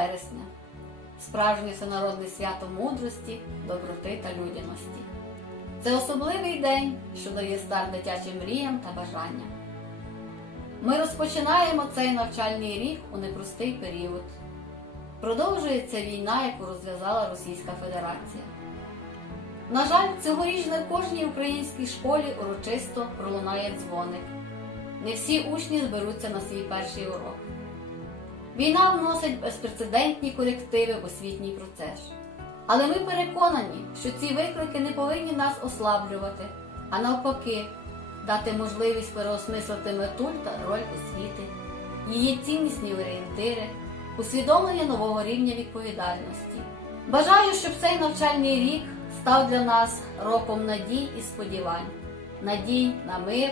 вересня, справжнє всенародне свято мудрості, доброти та людяності. Це особливий день, що дає старт дитячим мріям та бажанням. Ми розпочинаємо цей навчальний рік у непростий період. Продовжується війна, яку розв'язала Російська Федерація. На жаль, цьогоріч в кожній українській школі урочисто пролунає дзвоник. Не всі учні зберуться на свій перший урок. Війна вносить безпрецедентні корективи в освітній процес. Але ми переконані, що ці виклики не повинні нас ослаблювати, а навпаки, дати можливість переосмислити мету та роль освіти, її ціннісні орієнтири, усвідомлення нового рівня відповідальності. Бажаю, щоб цей навчальний рік став для нас роком надій і сподівань, надій на мир,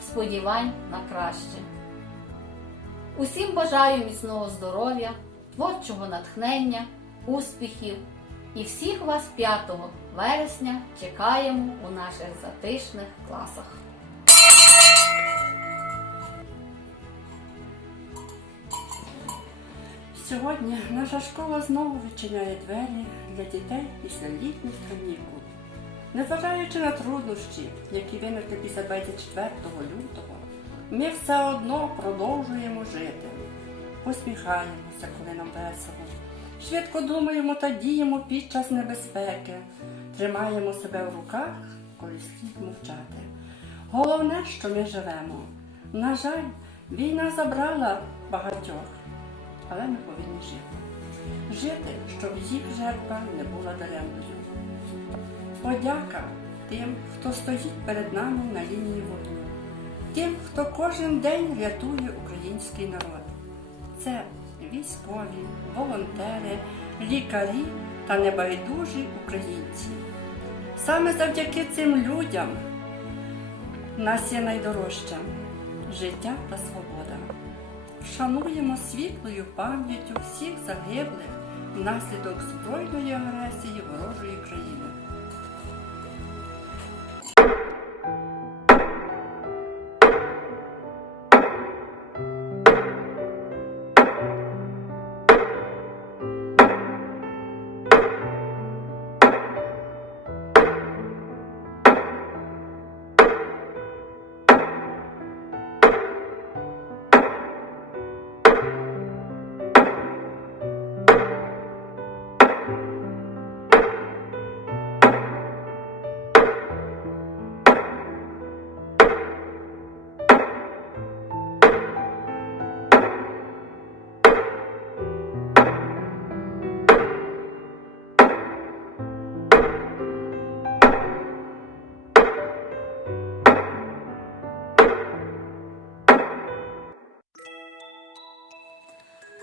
сподівань на краще. Усім бажаю міцного здоров'я, творчого натхнення, успіхів і всіх вас 5 вересня чекаємо у наших затишних класах. Сьогодні наша школа знову відчиняє двері для дітей після літніх канікул. Незважаючи на труднощі, які виникли після 24 лютого, ми все одно продовжуємо жити. Посміхаємося, коли нам весело. Швидко думаємо та діємо під час небезпеки. Тримаємо себе в руках, коли слід мовчати. Головне, що ми живемо. На жаль, війна забрала багатьох але ми повинні жити. Жити, щоб їх жертва не була даремною. Подяка тим, хто стоїть перед нами на лінії вогню, тим, хто кожен день рятує український народ. Це військові, волонтери, лікарі та небайдужі українці. Саме завдяки цим людям нас є найдорожче життя та свобода. Вшануємо світлою пам'яттю всіх загиблих внаслідок збройної агресії ворожої країни.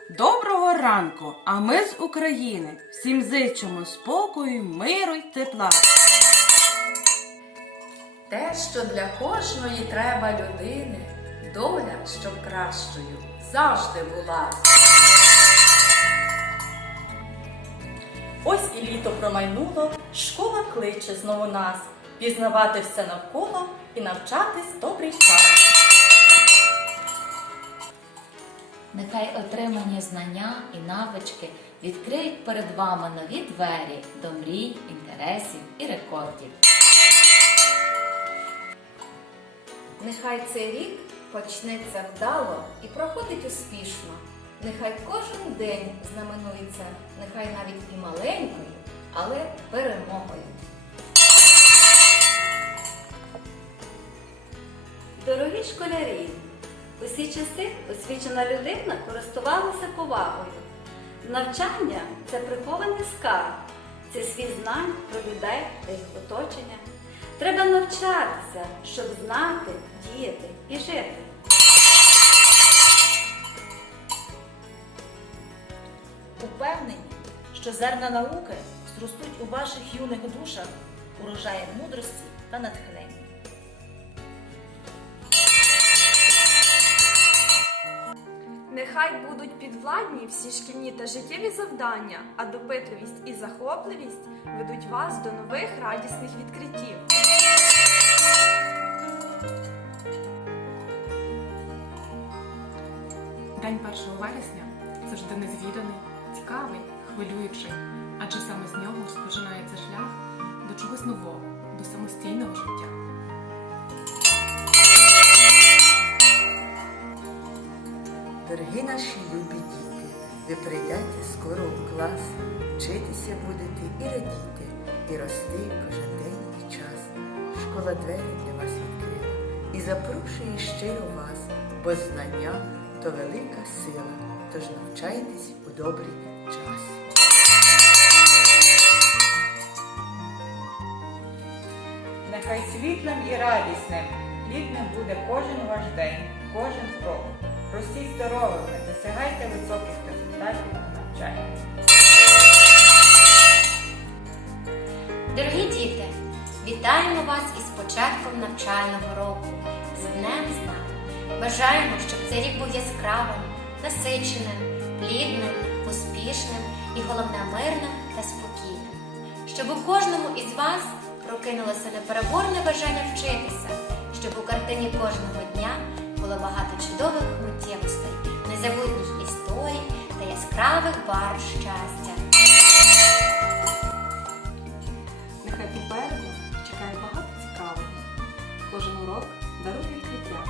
Доброго ранку! А ми з України всім зичимо спокою, миру й тепла. Те, що для кожної треба людини, доля, щоб кращою завжди була. Ось і літо промайнуло, школа кличе знову нас, пізнавати все навколо і навчатись добрий час. Нехай отримані знання і навички відкриють перед вами нові двері до мрій, інтересів і рекордів. Нехай цей рік почнеться вдало і проходить успішно. Нехай кожен день знаменується, нехай навіть і маленькою, але перемогою. Дорогі школярі, усі часи освічена людина користувалася повагою. Навчання це прихований скарб, це світ знань про людей та їх оточення. Треба навчатися, щоб знати, діяти і жити. Упевнені, що зерна науки зростуть у ваших юних душах урожаєм мудрості та натхнення. Нехай будуть підвладні всі шкільні та життєві завдання, а допитливість і захопливість ведуть вас до нових радісних відкриттів. День 1 вересня завжди незвіданий, цікавий, хвилюючий, адже саме з нього розпочинається шлях до чогось нового, до самостійного життя. Дорогі наші любі діти, ви прийдете скоро в клас, вчитися будете і радіти, і рости кожен день і час. Школа двері для вас відкрита і запрошує щиро вас, бо знання то велика сила, тож навчайтесь у добрий час. Нехай світлим і радісним, плідним буде кожен ваш день, кожен крок. Ростіть здоровими, досягайте високих результатів у навчанні. Дорогі діти, вітаємо вас із початком навчального року, з Днем Знань. Бажаємо, щоб цей рік був яскравим, насиченим, плідним, успішним і головне мирним та спокійним. Щоб у кожному із вас прокинулося непереборне бажання вчитися, щоб у картині кожного дня було багато чудових миттєвостей, незабутніх історій та яскравих барв щастя. Нехай попереду чекає багато цікавого. Кожен урок дарує відкриття.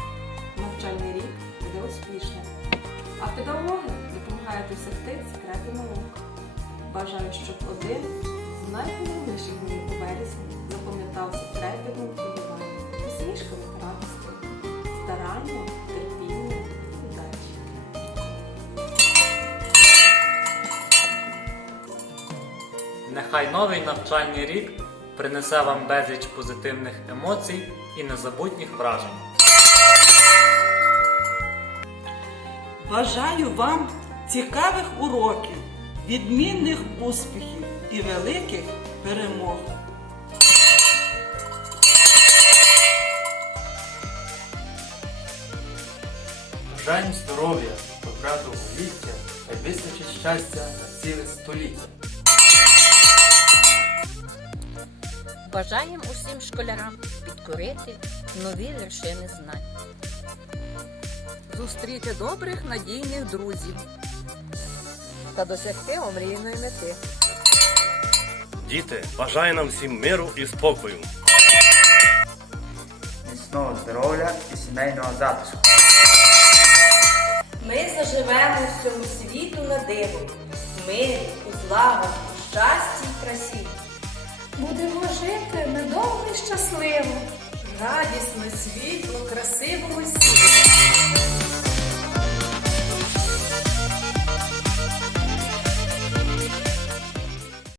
Навчальний рік буде успішним. А педагоги допомагають досягти секретів наук. Бажаю, щоб один з найголовніших днів у вересні запам'ятався трепетним хвилюванням, усмішками та радістю, старанням, терпінням, удачі. Нехай новий навчальний рік принесе вам безліч позитивних емоцій і незабутніх вражень. Бажаю вам цікавих уроків, відмінних успіхів і великих перемог. Бажаємо здоров'я, добра довголіття, та вистачить щастя на ціле століття. Бажаємо усім школярам підкорити нові вершини знань. Зустріти добрих надійних друзів та досягти омріяної мети. Діти, бажаю нам всім миру і спокою. Міцного здоров'я і сімейного затишку. Ми заживемо всьому світу на диво, в мирі, у злагоді, у щасті і красі. Будемо жити надовго і щасливо, радісно, світло, красивому світу.